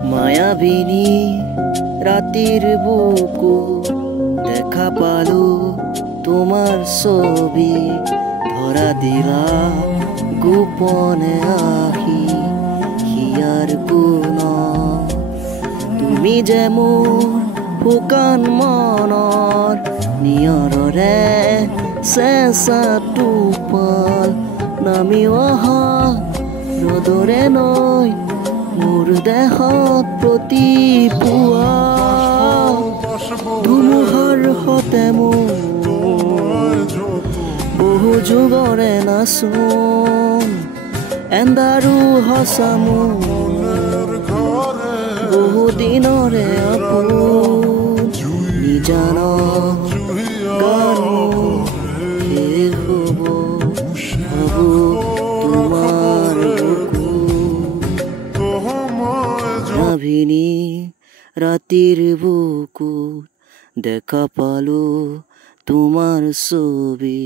মায়াবিনী ৰাতেৰ বুকু দেখা পালো তোমাৰ ছবি ধৰা দিলা গোপনে আহি হিয়াৰ কোন তুমি যে মোৰ শুকান মনৰ নিয়ৰৰে চেঁচা টোপাল নামি অহা ৰ'দৰে নৈ মোৰ দেহত প্ৰতিপুৱা ধুমুহাৰ সতে মোৰ বহু যুগৰে নাচোন এন্দাৰো সঁচা মোৰ বহু দিনৰে আপোন নিজান গান শেষ হ'ব ভাবো তোমাৰ মায়াবিনী ৰাতিৰ বুকুত দেখা পালো তোমাৰ ছবি।